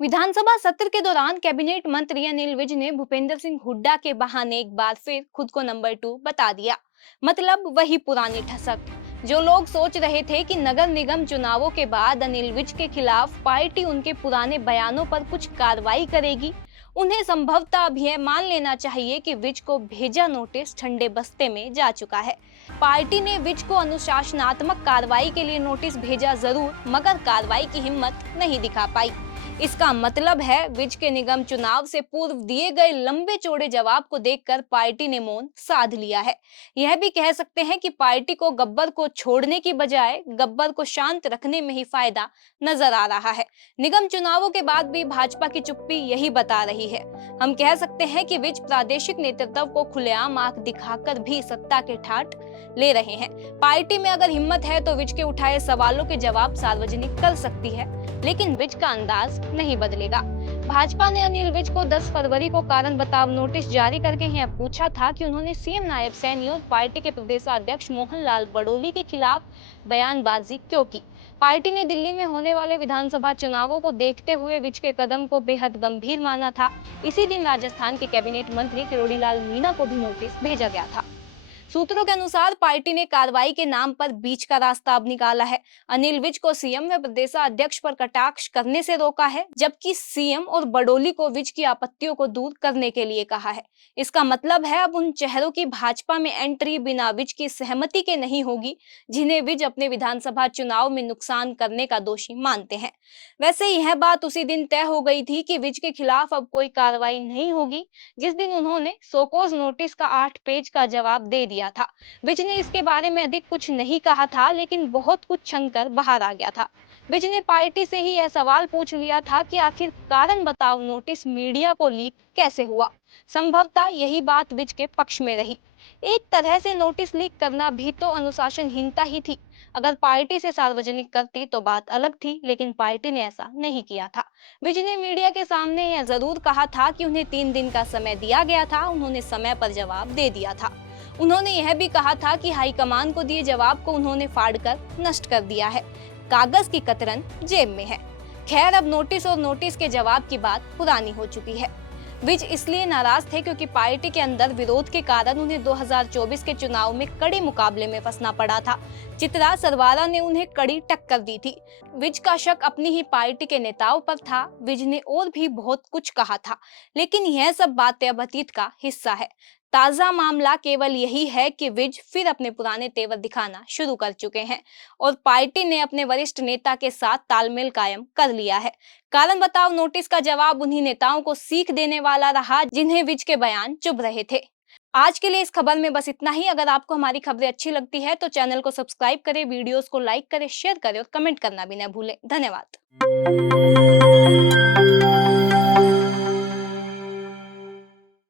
विधानसभा सत्र के दौरान कैबिनेट मंत्री अनिल विज ने भूपेंद्र सिंह हुड्डा के बहाने एक बार फिर खुद को नंबर 2 बता दिया। मतलब वही पुरानी ठसक। जो लोग सोच रहे थे कि नगर निगम चुनावों के बाद अनिल विज के खिलाफ पार्टी उनके पुराने बयानों पर कुछ कार्रवाई करेगी, उन्हें संभवतः अब यह मान लेना चाहिए कि विज को भेजा नोटिस ठंडे बस्ते में जा चुका है। पार्टी ने विज को अनुशासनात्मक कार्रवाई के लिए नोटिस भेजा जरूर, मगर कार्रवाई की हिम्मत नहीं दिखा पाई। इसका मतलब है विज के निगम चुनाव से पूर्व दिए गए लंबे चौड़े जवाब को देखकर पार्टी ने मौन साध लिया है। यह भी कह सकते हैं कि पार्टी को गब्बर को छोड़ने की बजाय गब्बर को शांत रखने में ही फायदा नजर आ रहा है। निगम चुनावों के बाद भी भाजपा की चुप्पी यही बता रही है। हम कह सकते हैं कि विज प्रादेशिक नेतृत्व को खुलेआम आंख दिखाकर भी सत्ता के ठाट ले रहे हैं। पार्टी में अगर हिम्मत है तो विज के उठाए सवालों के जवाब सार्वजनिक कर सकती है, लेकिन विज का अंदाज नहीं बदलेगा। भाजपा ने अनिल विज को 10 फरवरी को कारण बताओ नोटिस जारी करके यह पूछा था कि उन्होंने सीएम नायब सैनी और पार्टी के प्रदेशाध्यक्ष मोहन लाल बड़ोली के खिलाफ बयानबाजी क्यों की। पार्टी ने दिल्ली में होने वाले विधानसभा चुनावों को देखते हुए विज के कदम को बेहद गंभीर माना था। इसी दिन राजस्थान के कैबिनेट मंत्री किरोड़ीलाल मीणा को भी नोटिस भेजा गया था। सूत्रों के अनुसार पार्टी ने कार्रवाई के नाम पर बीच का रास्ता अब निकाला है। अनिल विज को सीएम व प्रदेशाध्यक्ष पर कटाक्ष करने से रोका है, जबकि सीएम और बड़ोली को विज की आपत्तियों को दूर करने के लिए कहा है। इसका मतलब है अब उन चेहरों की भाजपा में एंट्री बिना विज की सहमति के नहीं होगी, जिन्हें विज अपने विधानसभा चुनाव में नुकसान करने का दोषी मानते हैं। वैसे यह बात उसी दिन तय हो गई थी कि विज के खिलाफ अब कोई कार्रवाई नहीं होगी, जिस दिन उन्होंने सोकोज नोटिस का 8 पेज का जवाब दे दिया था। विज ने इसके बारे में अधिक कुछ नहीं कहा था, लेकिन बहुत कुछ छनकर बाहर आ गया था। विज ने पार्टी से ही यह सवाल पूछ लिया था कि आखिर कारण बताओ नोटिस मीडिया को लीक कैसे हुआ। संभवतः यही बात विज के पक्ष में रही। एक तरह से नोटिस लीक करना भी तो अनुशासनहीनता ही थी। अगर पार्टी से सार्वजनिक करती तो बात अलग थी, लेकिन पार्टी ने ऐसा नहीं किया था। विज ने मीडिया के सामने यह जरूर कहा था कि उन्हें 3 दिन का समय दिया गया था, उन्होंने समय पर जवाब दे दिया था। उन्होंने यह भी कहा था कि हाईकमान को दिए जवाब को उन्होंने फाड़कर नष्ट कर दिया है। कागज की कतरन जेब में है। खैर, अब नोटिस और नोटिस के जवाब की बात पुरानी हो चुकी है। विज इसलिए नाराज थे क्योंकि पार्टी के अंदर विरोध के कारण उन्हें 2024 के चुनाव में कड़े मुकाबले में फंसना पड़ा था। चित्रा सरवारा ने उन्हें कड़ी टक्कर दी थी। विज का शक अपनी ही पार्टी के नेताओं पर था। विज ने और भी बहुत कुछ कहा था, लेकिन यह सब बातें अब अतीत का हिस्सा है। ताजा मामला केवल यही है कि विज फिर अपने पुराने तेवर दिखाना शुरू कर चुके हैं और पार्टी ने अपने वरिष्ठ नेता के साथ तालमेल कायम कर लिया है। कारण बताओ नोटिस का जवाब उन्हीं नेताओं को सीख देने वाला रहा जिन्हें विज के बयान चुभ रहे थे। आज के लिए इस खबर में बस इतना ही। अगर आपको हमारी खबरें अच्छी लगती है तो चैनल को सब्सक्राइब करें, वीडियोस को लाइक करें, शेयर करें और कमेंट करना भी न भूलें। धन्यवाद।